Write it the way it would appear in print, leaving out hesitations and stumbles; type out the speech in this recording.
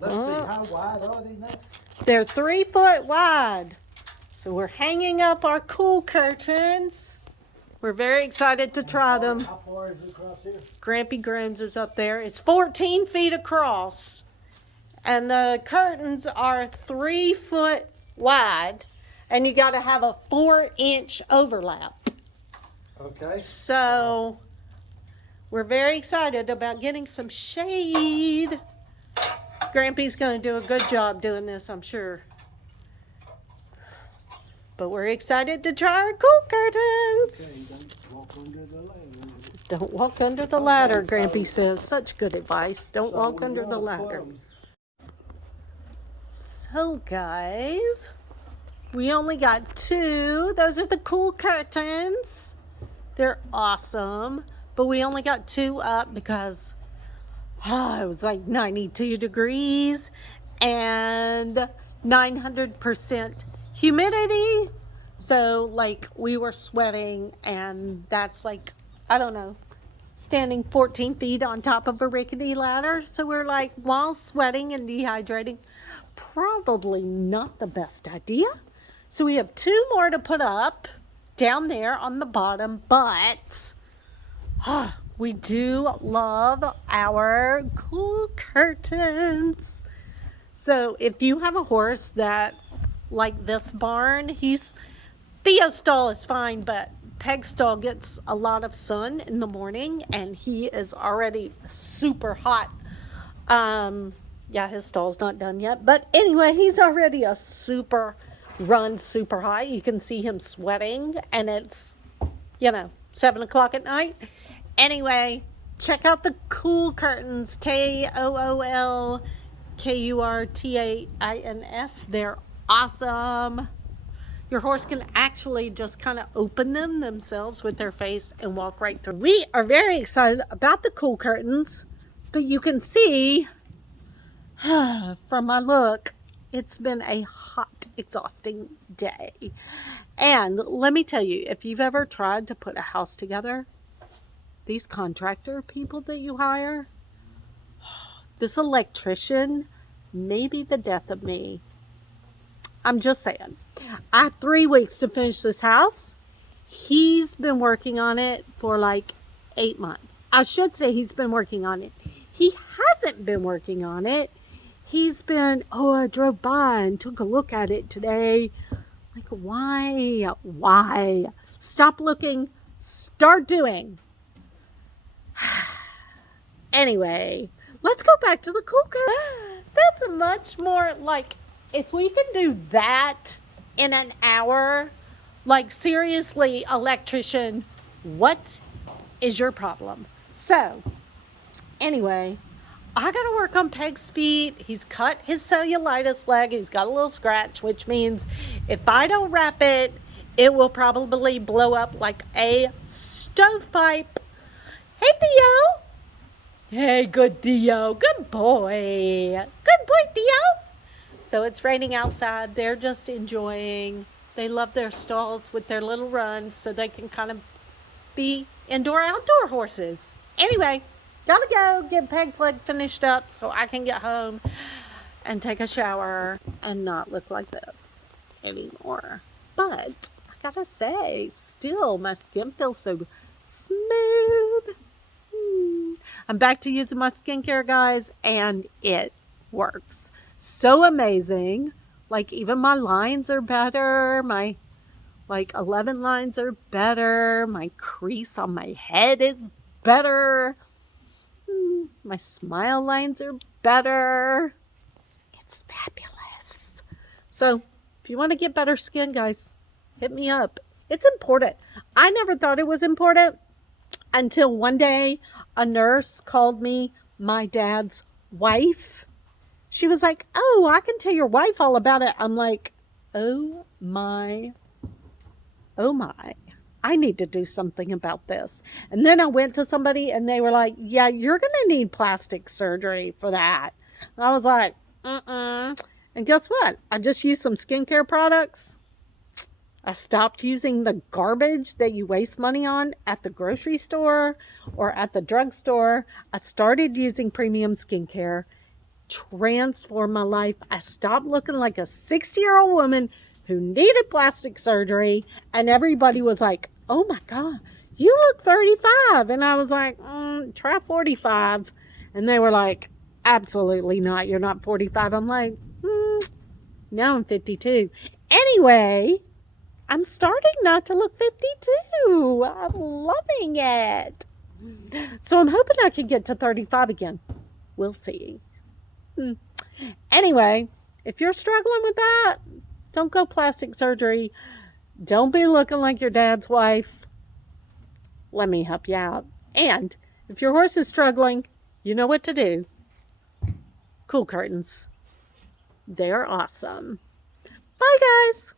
Let's see, how wide are they now? They're 3 foot wide. So we're hanging up our Kool Kurtains. We're very excited to try them. How far is it across here? Grampy Grooms is up there. It's 14 feet across. And the curtains are 3 foot wide. And you got to have a 4-inch overlap. Okay. So we're very excited about getting some shade. Grampy's going to do a good job doing this, I'm sure. But we're excited to try our Kool Kurtains. Okay, don't walk under the ladder. Don't walk under the ladder, Okay, Grampy says. Such good advice. Don't walk under the ladder. So, guys, we only got 2. Those are the Kool Kurtains. They're awesome. But we only got 2 up because it was like 92 degrees and 900% humidity. So, like, we were sweating, and that's like, I don't know, standing 14 feet on top of a rickety ladder. So we're like, while sweating and dehydrating, probably not the best idea. So we have 2 more to put up down there on the bottom, but we do love our Kool Kurtains. So if you have a horse that, like this barn, Theo's stall is fine, but Peg's stall gets a lot of sun in the morning, and he is already super hot. Yeah, his stall's not done yet, but anyway, he's already runs super high. You can see him sweating, and it's, 7 o'clock at night. Anyway, check out the Kool Kurtains, KoolKurtains. They're awesome. Your horse can actually just kind of open them themselves with their face and walk right through. We are very excited about the Kool Kurtains, but you can see from my look, it's been a hot, exhausting day. And let me tell you, if you've ever tried to put a house together, these contractor people that you hire, this electrician may be the death of me. I'm just saying. I have 3 weeks to finish this house. He's been working on it for like 8 months. I should say he's been working on it. He hasn't been working on it. He's been, I drove by and took a look at it today. Like, why? Why? Stop looking. Start doing. Anyway, let's go back to the Kool Kurtains. That's a much more, like, if we can do that in an hour, like, seriously, electrician, what is your problem? So, anyway, I got to work on Peg's feet. He's cut his cellulitis leg. He's got a little scratch, which means if I don't wrap it, it will probably blow up like a stovepipe. Hey, Theo. Hey, good Theo. Good boy. Good boy, Theo. So it's raining outside. They're just enjoying. They love their stalls with their little runs so they can kind of be indoor-outdoor horses. Anyway, gotta go get Peg's leg finished up so I can get home and take a shower and not look like this anymore. But I gotta say, still, my skin feels so smooth. I'm back to using my skincare, guys, and it works. So amazing. Like, even my lines are better. My, 11 lines are better. My crease on my head is better. My smile lines are better. It's fabulous. So, if you want to get better skin, guys, hit me up. It's important. I never thought it was important until one day a nurse called me my dad's wife. She was like, I can tell your wife all about it. I'm like, oh my, I need to do something about this. And then I went to somebody and they were like, yeah, you're going to need plastic surgery for that. And I was like, And guess what? I just used some skincare products. I stopped using the garbage that you waste money on at the grocery store or at the drugstore. I started using premium skincare. transformed my life. I stopped looking like a 60-year-old woman who needed plastic surgery, and everybody was like, oh my God, you look 35. And I was like, try 45. And they were like, absolutely not. You're not 45. I'm like, now I'm 52. Anyway, I'm starting not to look 52. I'm loving it. So I'm hoping I can get to 35 again. We'll see. Anyway, if you're struggling with that, don't go plastic surgery. Don't be looking like your dad's wife. Let me help you out. And if your horse is struggling, you know what to do. Kool Kurtains. They're awesome. Bye, guys.